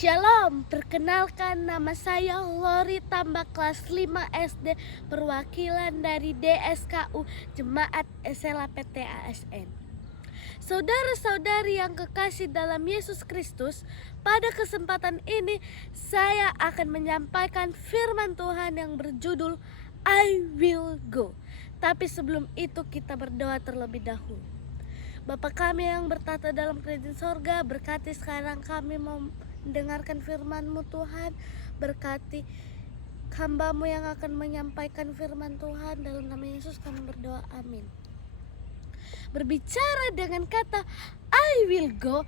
Shalom, perkenalkan nama saya Lori tambah kelas 5 SD perwakilan dari DSKU Jemaat SLA PT ASN. Saudara-saudari yang kekasih dalam Yesus Kristus, pada kesempatan ini saya akan menyampaikan firman Tuhan yang berjudul I Will Go. Tapi sebelum itu kita berdoa terlebih dahulu. Bapa kami yang bertata dalam kerajaan sorga, berkati sekarang kami mau mendengarkan firman-Mu Tuhan. Berkati hamba-Mu yang akan menyampaikan firman Tuhan. Dalam nama Yesus kami berdoa, amin. Berbicara dengan kata I will go,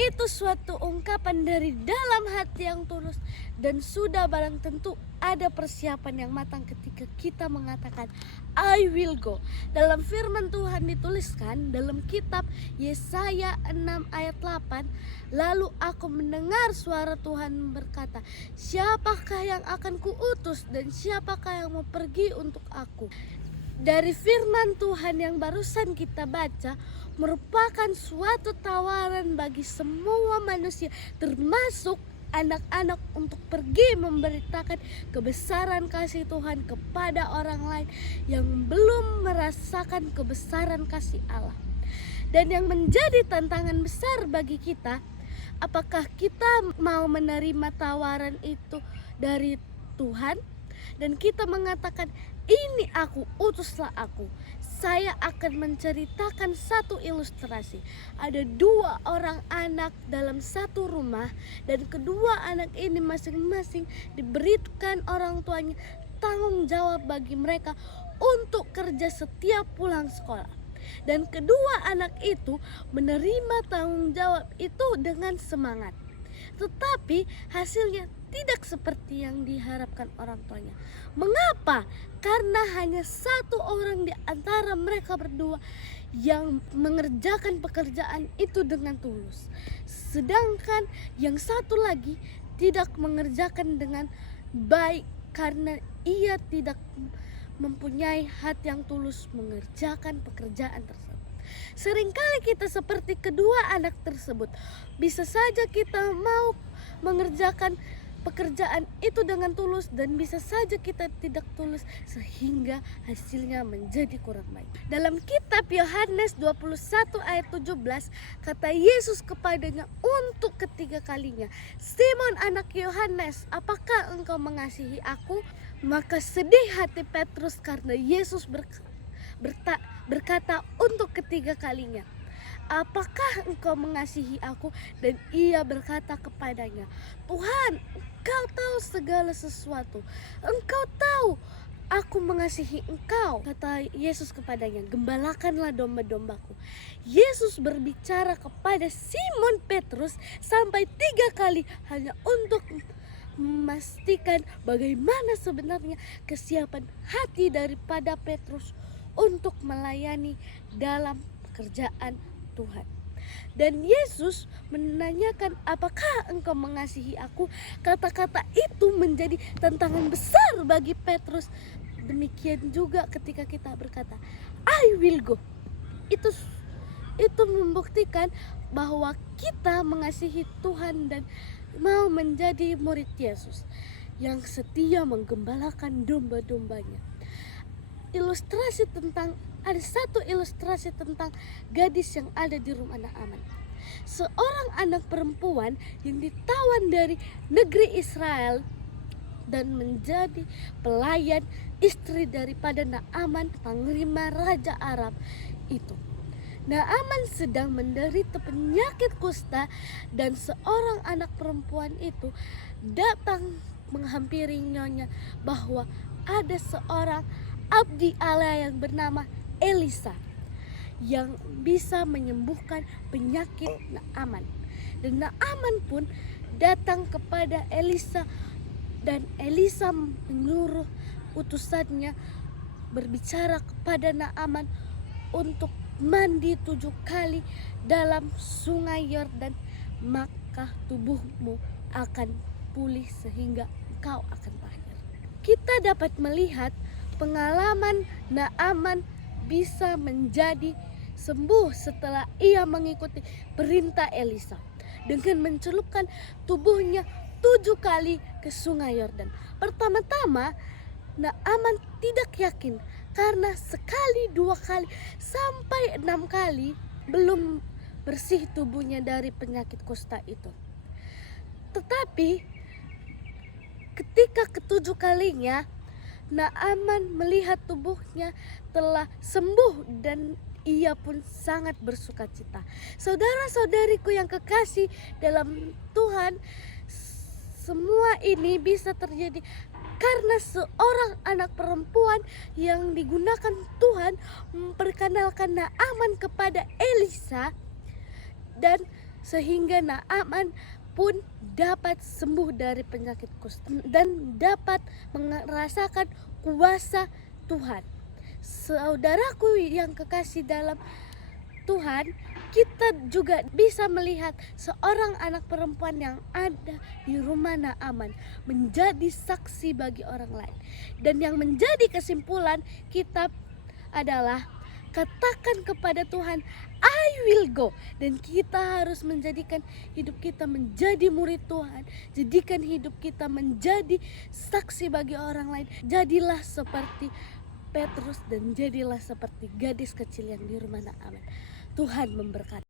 itu suatu ungkapan dari dalam hati yang tulus, dan sudah barang tentu ada persiapan yang matang ketika kita mengatakan I will go. Dalam firman Tuhan dituliskan dalam kitab Yesaya 6 ayat 8, lalu aku mendengar suara Tuhan berkata, siapakah yang akan kuutus dan siapakah yang mau pergi untuk aku? Dari firman Tuhan yang barusan kita baca merupakan suatu tawaran bagi semua manusia, termasuk anak-anak, untuk pergi memberitakan kebesaran kasih Tuhan kepada orang lain yang belum merasakan kebesaran kasih Allah. Dan yang menjadi tantangan besar bagi kita, apakah kita mau menerima tawaran itu dari Tuhan dan kita mengatakan, ini aku, utuslah aku. Saya akan menceritakan satu ilustrasi. Ada dua orang anak dalam satu rumah, dan kedua anak ini masing-masing diberikan orang tuanya tanggung jawab bagi mereka untuk kerja setiap pulang sekolah. Dan kedua anak itu menerima tanggung jawab itu dengan semangat. Tetapi hasilnya tidak seperti yang diharapkan orang tuanya. Mengapa? Karena hanya satu orang di antara mereka berdua yang mengerjakan pekerjaan itu dengan tulus. Sedangkan yang satu lagi tidak mengerjakan dengan baik karena ia tidak mempunyai hati yang tulus mengerjakan pekerjaan tersebut. Seringkali kita seperti kedua anak tersebut. Bisa saja kita mau mengerjakan pekerjaan itu dengan tulus, dan bisa saja kita tidak tulus sehingga hasilnya menjadi kurang baik. Dalam kitab Yohanes 21 ayat 17, kata Yesus kepadanya untuk ketiga kalinya, Simon anak Yohanes, apakah engkau mengasihi aku? Maka sedih hati Petrus karena Yesus berkata untuk ketiga kalinya, apakah engkau mengasihi aku? Dan ia berkata kepadanya, Tuhan, engkau tahu segala sesuatu. Engkau tahu aku mengasihi engkau. Kata Yesus kepadanya, gembalakanlah domba-dombaku. Yesus berbicara kepada Simon Petrus sampai 3 kali hanya untuk memastikan bagaimana sebenarnya kesiapan hati daripada Petrus untuk melayani dalam pekerjaan Tuhan. Dan Yesus menanyakan, apakah engkau mengasihi aku? Kata-kata itu menjadi tantangan besar bagi Petrus. Demikian juga ketika kita berkata I will go. Itu membuktikan bahwa kita mengasihi Tuhan dan mau menjadi murid Yesus yang setia menggembalakan domba-dombanya. Ada satu ilustrasi tentang gadis yang ada di rumah Naaman. Seorang anak perempuan yang ditawan dari negeri Israel dan menjadi pelayan istri daripada Naaman, panglima raja Arab itu. Naaman sedang menderita penyakit kusta, dan seorang anak perempuan itu datang menghampiri nyonya bahwa ada seorang abdi Allah yang bernama Elisa yang bisa menyembuhkan penyakit Naaman. Dan Naaman pun datang kepada Elisa, dan Elisa menyuruh utusannya berbicara kepada Naaman untuk mandi 7 kali dalam sungai Yordan, maka tubuhmu akan pulih sehingga engkau akan lahir. Kita dapat melihat pengalaman Naaman bisa menjadi sembuh setelah ia mengikuti perintah Elisa. dengan mencelupkan tubuhnya 7 kali ke sungai Yordan. Pertama-tama Naaman tidak yakin karena sekali, 2 kali, sampai 6 kali belum bersih tubuhnya dari penyakit kusta itu. Tetapi ketika ke-7 kalinya Naaman melihat tubuhnya telah sembuh dan ia pun sangat bersuka cita. Saudara-saudariku yang kekasih dalam Tuhan, semua ini bisa terjadi karena seorang anak perempuan yang digunakan Tuhan memperkenalkan Naaman kepada Elisa, dan sehingga Naaman pun dapat sembuh dari penyakit kusta dan dapat merasakan kuasa Tuhan. Saudaraku yang kekasih dalam Tuhan, kita juga bisa melihat seorang anak perempuan yang ada di rumah Naaman menjadi saksi bagi orang lain. Dan yang menjadi kesimpulan kita adalah katakan kepada Tuhan, I will go. Dan kita harus menjadikan hidup kita menjadi murid Tuhan. Jadikan hidup kita menjadi saksi bagi orang lain. Jadilah seperti Petrus dan jadilah seperti gadis kecil yang di rumah Naaman. Tuhan memberkati.